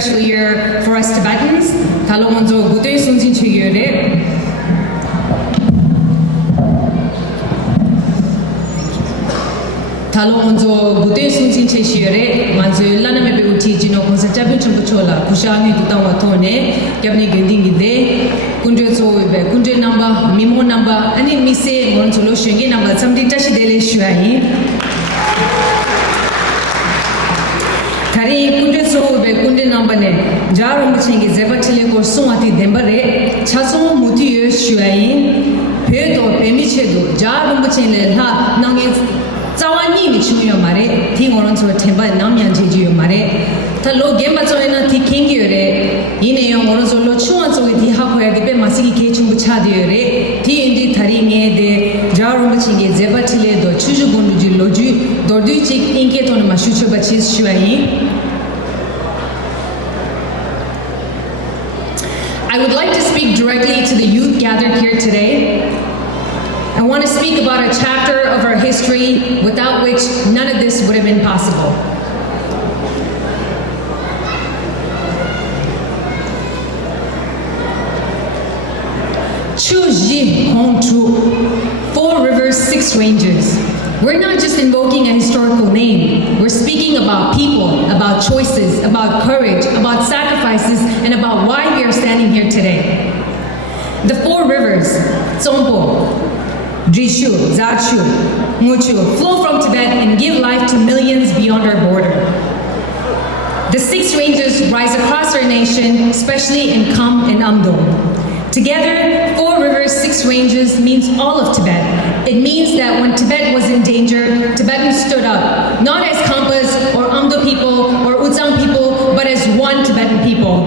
special year for us Tibetans. Talo 먼저 무대 손진 체결에 Talo 먼저 무대 손진 체시열에 만수 일라나메 배우티 지노 콘서 잡인 첨부초라 구샤니 두타와 토네 겹니 겐딩인데 군제 소베 군제 넘버 미모 넘버 아니 미세 먼저로 쉥게 넘버 삼디 다시 델레 슈아이 다리 군제 소베 군제 넘버네 자롱 부친게 제바틀레 고 송아티 덴바레 차송 무티여 슈아이 베도 베미체도 자롱 부친레 하 나게 Zawani ni chuyo mare, thi ngoron so temba namyan jeju mare. Ta lo gemba so ena thi kengi yore. Ine yo ngoron so lo chuan so thi ha khoya de be masigi ke chumbu cha de yore. Thi indi thari nge de jarum chinge zeba thile do chuju gondu ji loju dordu chik inke ton ma shucho bachis shuai. I would like to speak directly to the youth gathered here today. I want to speak about a chapter of our history without which none of this would have been possible. Chu Ji Hong Chu, 4 rivers, 6 ranges. We're not just invoking a historical name. We're speaking about people, about choices, about courage, about sacrifices, and about why we are standing here today. The 4 rivers, Tsompo, Drishu, Zachu, Muchu, flow from Tibet and give life to millions beyond our border. The 6 ranges rise across our nation, especially in Kham and Amdo. Together, 4 rivers, 6 ranges means all of Tibet. It means that when Tibet was in danger, Tibetans stood up, not as Khampas or Amdo people or Uzang people, but as one Tibetan people.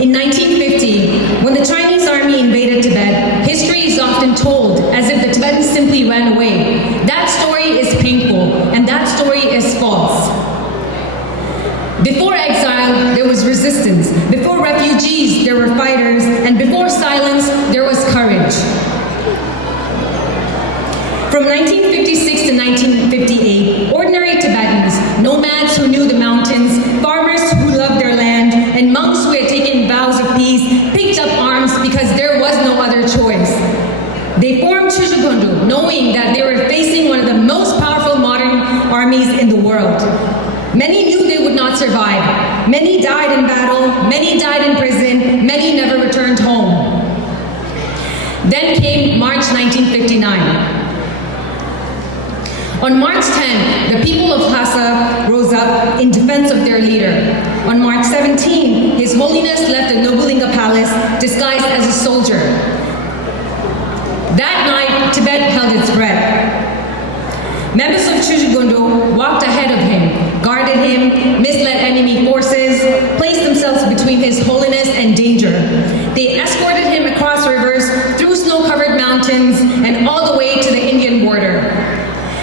In 1950, when the Chinese army invaded Tibet, history is often told as if the Tibetans simply ran away. That story is painful, and that story is false. Before exile, there was resistance. Before refugees, there were fighters. And before silence, there was courage. From 1956 to 1958, ordinary Tibetans, nomads who knew the mountains, farmers who loved their land, and monks who had taken vows of peace, picked up arms because there was no other choice. They formed Chujugundu, knowing that they were facing one of the most powerful modern armies in the world. Many knew they would not survive. Many died in battle, many died in prison, many never returned home. Then came March 1959. On March 10, the people of Lhasa rose up in defense of their leader. On March 17, His Holiness left the Nobulinga Palace disguised as a soldier. That night, Tibet held its breath. Members of Chujugundu walked ahead of him, guarded him, misled enemy forces, placed themselves between His Holiness and danger. They escorted him across rivers, through snow-covered mountains, and all the way to the Indian border.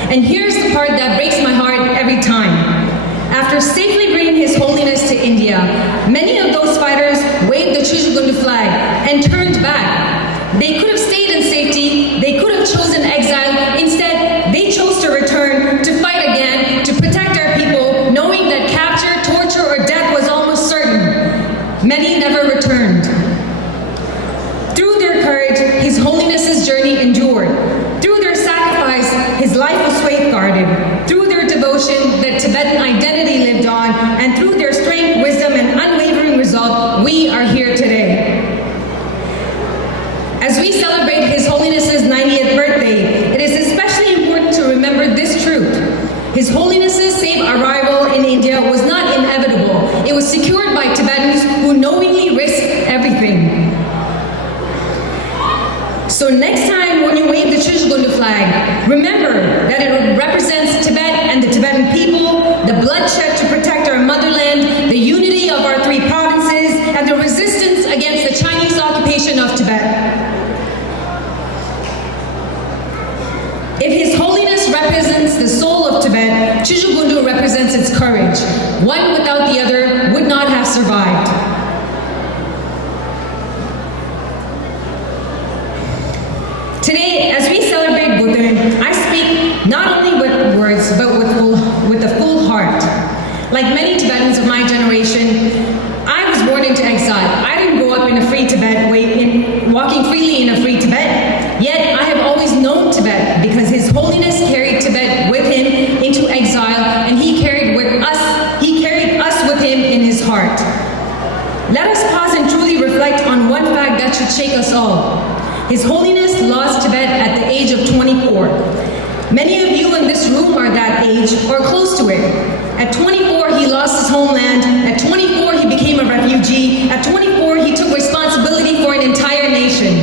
And here's the part that breaks my heart every time. After safely bringing His Holiness to India, many of those fighters waved the Chujugundu flag and turned back. They could have stayed in safety, they could have chosen exile. Instead, they chose to return, to fight again, to protect our people, knowing that capture, torture, or death was almost certain. Many never returned. Through their courage, His Holiness's journey endured. Through their sacrifice, His life was safeguarded. Through their devotion, that Tibetan identity lived on, and through their strength, wisdom, and unwavering resolve, we are here today. As we celebrate His Holiness's 90th birthday, it is especially important to remember this truth. His Holiness's safe arrival in India was not inevitable. It was secured by Tibetans who knowingly risked everything. So next time when you wave the Chujugundu flag, remember that it represents Tibet and the Tibetan people, the bloodshed to protect our motherland, the unity of our 3 provinces, and the resistance against the Chinese occupation of Tibet. If His Holiness represents the soul of Tibet, Chujugundu represents its courage. One without the other would not have survived. Today, as we celebrate Buddha, I speak Tibetans of my generation, I was born into exile. I didn't grow up in a free Tibet walking freely in a free Tibet. Yet I have always known Tibet because His Holiness carried Tibet with him into exile, and he carried us with him in his heart. Let us pause and truly reflect on one fact that should shake us all. His Holiness lost Tibet at the age of 24. Many of you in this room are that age or close to it. At 24, he lost his homeland. At 24, he became a refugee. At 24, he took responsibility for an entire nation.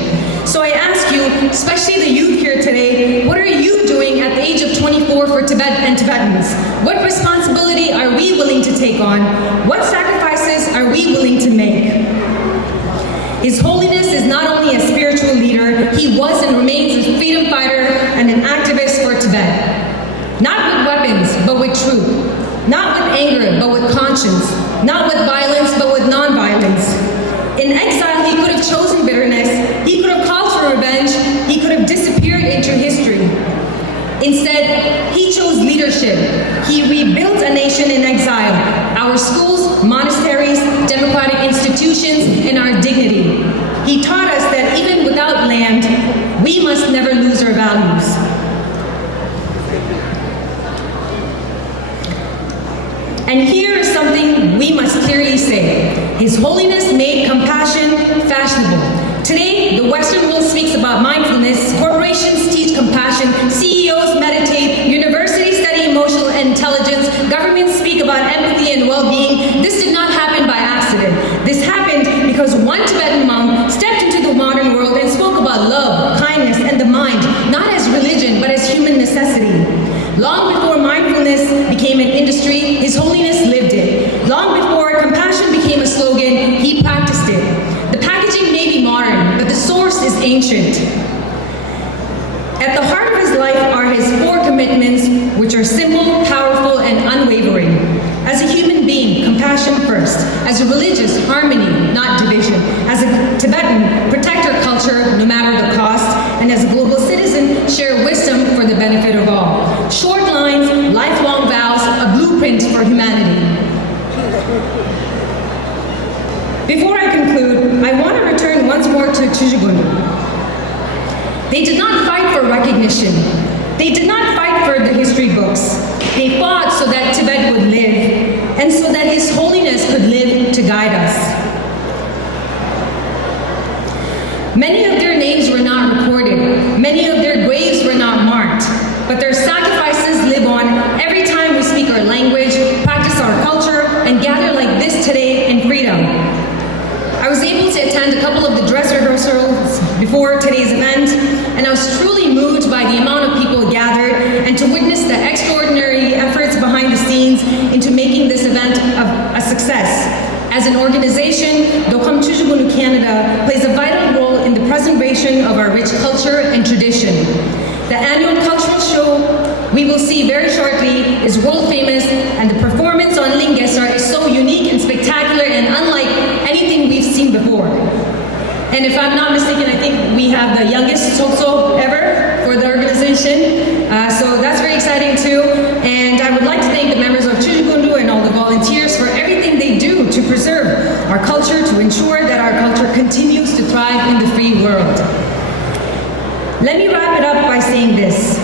So I ask you, especially the youth here today, what are you doing at the age of 24 for Tibet and Tibetans? What responsibility are we willing to take on? What sacrifices are we willing to make? His Holiness is not only a spiritual leader, he was and remains a freedom fighter and an activist for Tibet. Not with weapons, but with truth. Not with anger, but with conscience. Not with violence, but with non-violence. In exile, he could have chosen bitterness. He could have called for revenge. He could have disappeared into history. Instead, he chose leadership. He rebuilt a nation in exile. Our schools, monasteries, democratic institutions, and our dignity. He taught us that even without land, we must never lose our values. And here is something we must clearly say. His Holiness made compassion fashionable. Today, the Western world speaks about mindfulness, corporations teach compassion, CEOs meditate, universities study emotional intelligence, governments speak about empathy and well-being. This did not happen by accident. This happened because one Tibetan monk stepped into the modern world and spoke about love, kindness, and the mind, not as religion, but as human necessity. Long before mindfulness became an industry, His Holiness lived it. Long before compassion became a slogan, he practiced it. The packaging may be modern, but the source is ancient. At the heart of his life are his 4 commitments, which are simple, powerful, and unwavering. As a human being, compassion first. As a religious, harmony, not division. As a Tibetan, protect our culture, no matter the cost. And as a global citizen, share wisdom for the benefit of all. Short lines, lifelong vows, a blueprint for humanity. Before I conclude, I want to return once more to Chujigundu. They did not fight for recognition. They did not fight for the history books. They fought so that Tibet would live, and so that His Holiness could live to guide us. Many of their names were not recorded. Many of their graves were not marked. But their sacrifices live on every time we speak our language, practice our culture, and gather like this today in freedom. I was able to attend a couple of the dress rehearsals before today's event, and I was truly moved by the amount of people gathered and to witness the extraordinary efforts behind the scenes into making this event a success. As an organization, Dokam Chujigundu Canada plays a vital role in the preservation of our rich culture and tradition. The annual cultural show we will see very shortly is world famous, and the performance on Lingesar is so unique and spectacular and unlike anything we've seen before. And if I'm not mistaken, I think we have the youngest Tsotso ever for the organization. So that's very exciting too. And I would like to thank the members of Chujigundu and all the volunteers for everything they do to preserve our culture, to ensure that our culture continues to thrive in the free world. Let me wrap it up by saying this.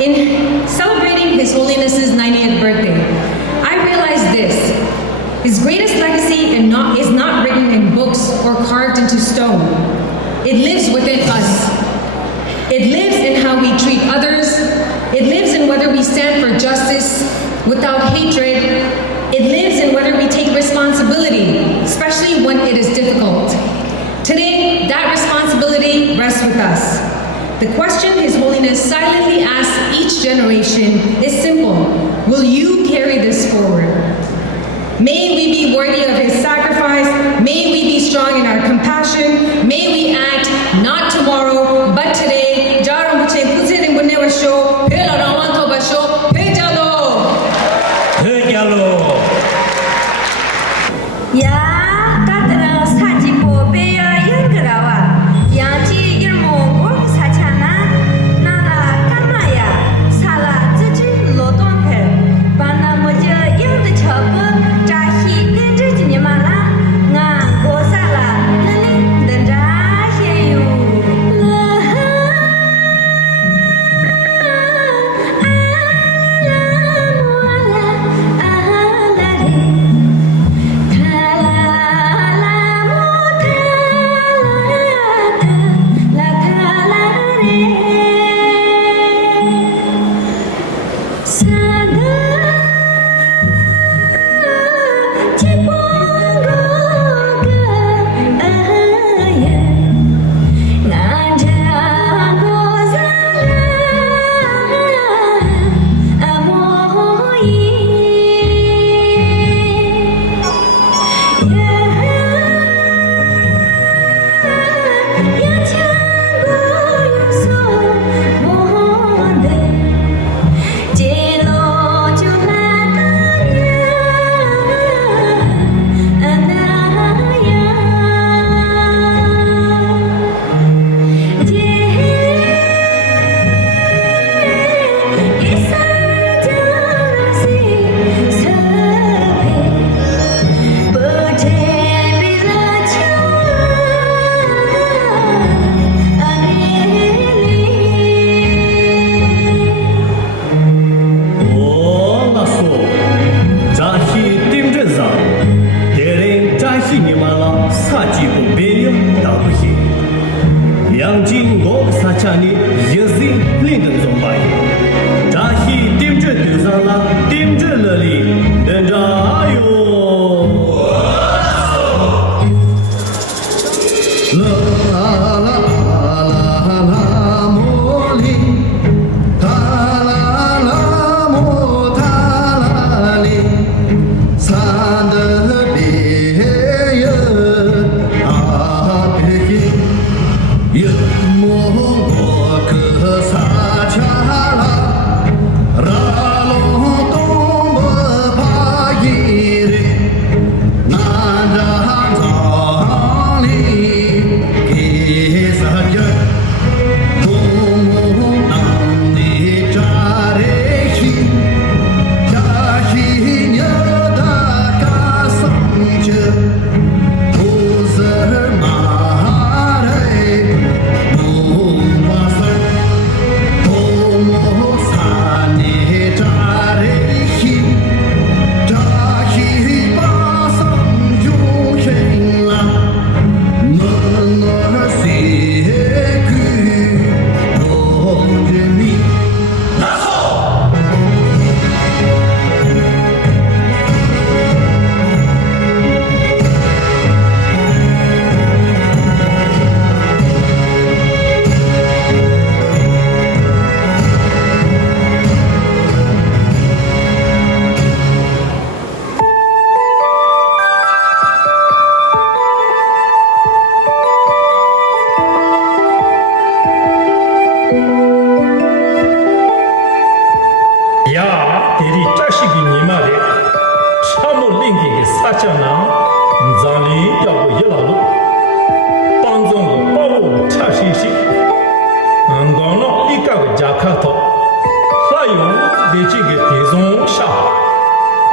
In celebrating His Holiness's 90th birthday, I realized this. His greatest legacy is not written in books or carved into stone. It lives within us. It lives in how we treat others. It lives in whether we stand for justice without hatred. It lives in whether we take responsibility, especially when it is difficult. Today, that responsibility rests with us. The question His Holiness silently asks each generation is simple. Will you carry this forward? May we be worthy of His sacrifice. May we be strong in our compassion. May we act not tomorrow, but today. Jahi Nanjing Go Sachani, Yazi, Linden Zombai. Dahi Dimdre Duzala, Dimdre Lali, Dendayo. La la la la moli, ta la la mo ta la li, sa de be ye a be ye mo go ke sa cha la, ra lo dong ba pa yi re, na ra zang li.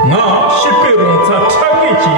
Nga shipe rong tsa chagwe chi